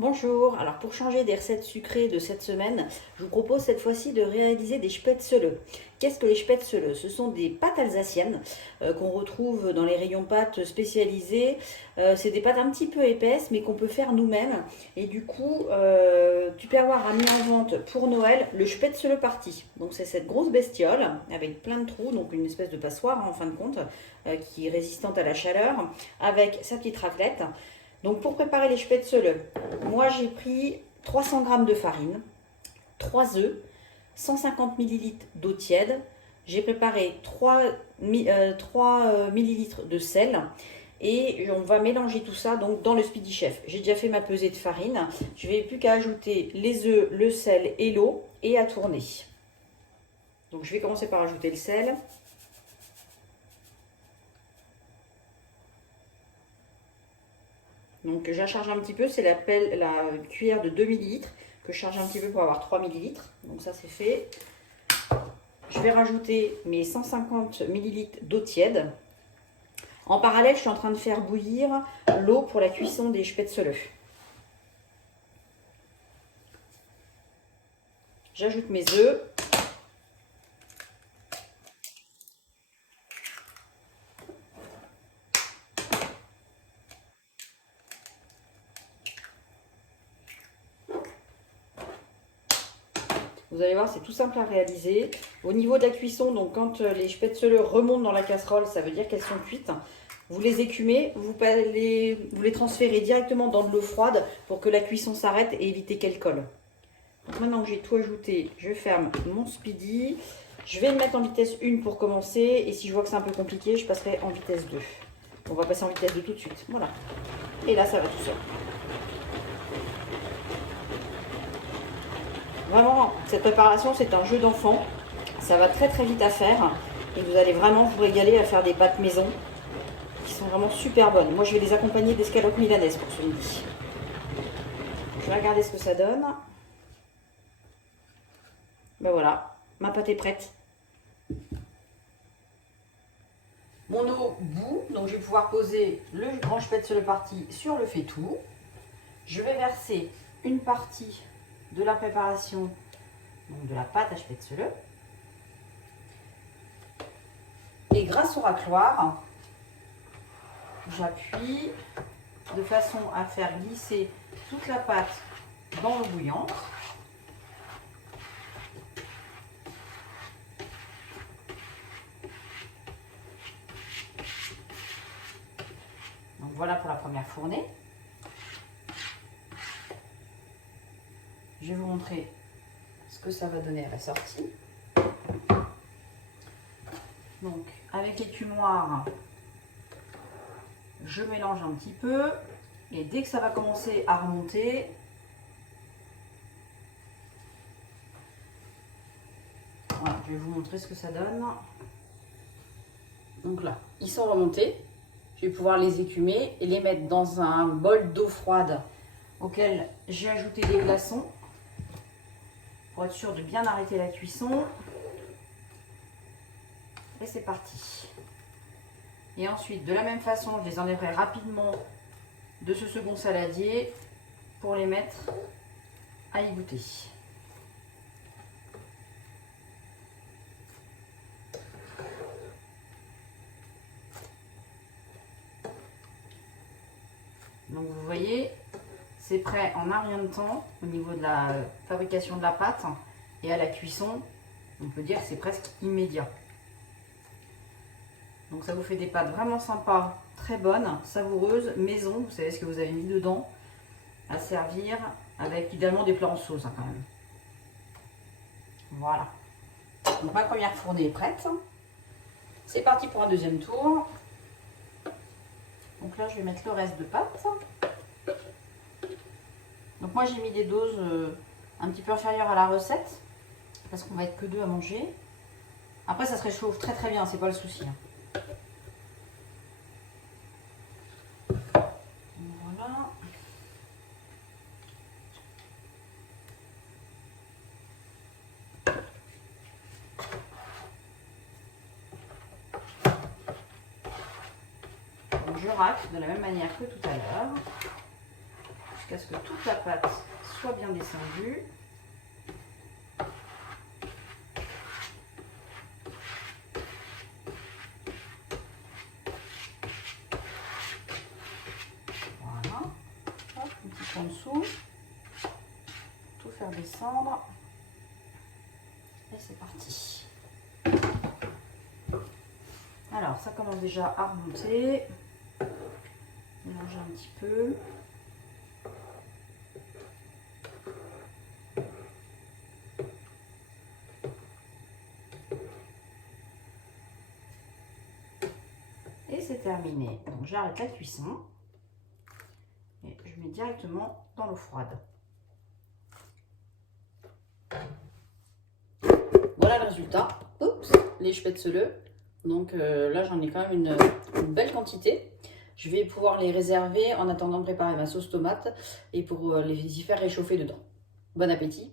Bonjour, alors pour changer des recettes sucrées de cette semaine, je vous propose cette fois-ci de réaliser des spätzle. Qu'est-ce que les spätzle? Ce sont des pâtes alsaciennes qu'on retrouve dans les rayons pâtes spécialisés. C'est des pâtes un petit peu épaisses mais qu'on peut faire nous-mêmes. Et du coup, tu peux avoir mis en vente pour Noël le spätzle party. Donc c'est cette grosse bestiole avec plein de trous, donc une espèce de passoire en fin de compte, qui est résistante à la chaleur, avec sa petite raclette. Donc pour préparer les spätzle, moi j'ai pris 300 g de farine, 3 œufs, 150 ml d'eau tiède. J'ai préparé 3 ml de sel et on va mélanger tout ça donc dans le Speedy Chef. J'ai déjà fait ma pesée de farine. Je n'ai plus qu'à ajouter les œufs, le sel et l'eau et à tourner. Donc je vais commencer par ajouter le sel. Donc j'acharge un petit peu, c'est la cuillère de 2 ml que je charge un petit peu pour avoir 3 ml. Donc ça c'est fait. Je vais rajouter mes 150 ml d'eau tiède. En parallèle, je suis en train de faire bouillir l'eau pour la cuisson des spätzle. J'ajoute mes œufs. Vous allez voir, c'est tout simple à réaliser. Au niveau de la cuisson, donc quand les spätzle remontent dans la casserole, ça veut dire qu'elles sont cuites. Vous les écumez, vous les transférez directement dans de l'eau froide pour que la cuisson s'arrête et éviter qu'elle colle. Donc maintenant que j'ai tout ajouté, je ferme mon Speedy. Je vais le mettre en vitesse 1 pour commencer. Et si je vois que c'est un peu compliqué, je passerai en vitesse 2. On va passer en vitesse 2 tout de suite. Voilà. Et là, ça va tout seul. Vraiment, cette préparation, c'est un jeu d'enfant. Ça va très très vite à faire. Et vous allez vraiment vous régaler à faire des pâtes maison qui sont vraiment super bonnes. Moi, je vais les accompagner d'escalopes milanaises pour ce midi. Je vais regarder ce que ça donne. Ben voilà, ma pâte est prête. Mon eau bout, donc je vais pouvoir poser le grand spätzle party sur le faitout. Je vais verser une partie de la préparation, donc de la pâte à spätzle. Et grâce au racloir, j'appuie de façon à faire glisser toute la pâte dans l'eau bouillante. Donc voilà pour la première fournée. Je vais vous montrer ce que ça va donner à la sortie. Donc avec l'écumoire, je mélange un petit peu et dès que ça va commencer à remonter, voilà, je vais vous montrer ce que ça donne. Donc là, ils sont remontés. Je vais pouvoir les écumer et les mettre dans un bol d'eau froide auquel j'ai ajouté des glaçons pour être sûr de bien arrêter la cuisson. Et c'est parti. Et ensuite, de la même façon, je les enlèverai rapidement de ce second saladier pour les mettre à égoutter. Donc vous voyez, c'est prêt en un rien de temps au niveau de la fabrication de la pâte et à la cuisson, on peut dire que c'est presque immédiat. Donc ça vous fait des pâtes vraiment sympas, très bonnes, savoureuses, maison, vous savez ce que vous avez mis dedans, à servir avec idéalement des plats en sauce quand même. Voilà. Donc ma première fournée est prête. C'est parti pour un deuxième tour. Donc là je vais mettre le reste de pâte. Donc moi j'ai mis des doses un petit peu inférieures à la recette, parce qu'on va être que deux à manger. Après ça se réchauffe très très bien, c'est pas le souci. Voilà. Donc je racle de la même manière que tout à l'heure. jusqu'à ce que toute la pâte soit bien descendue. Voilà. Hop, un petit peu en dessous. Tout faire descendre. Et c'est parti. Alors, ça commence déjà à remonter. Mélanger un petit peu. Et c'est terminé. Donc, j'arrête la cuisson. Et je mets directement dans l'eau froide. Voilà le résultat. Oups, les spätzle. Donc là, j'en ai quand même une belle quantité. Je vais pouvoir les réserver en attendant de préparer ma sauce tomate et pour les y faire réchauffer dedans. Bon appétit!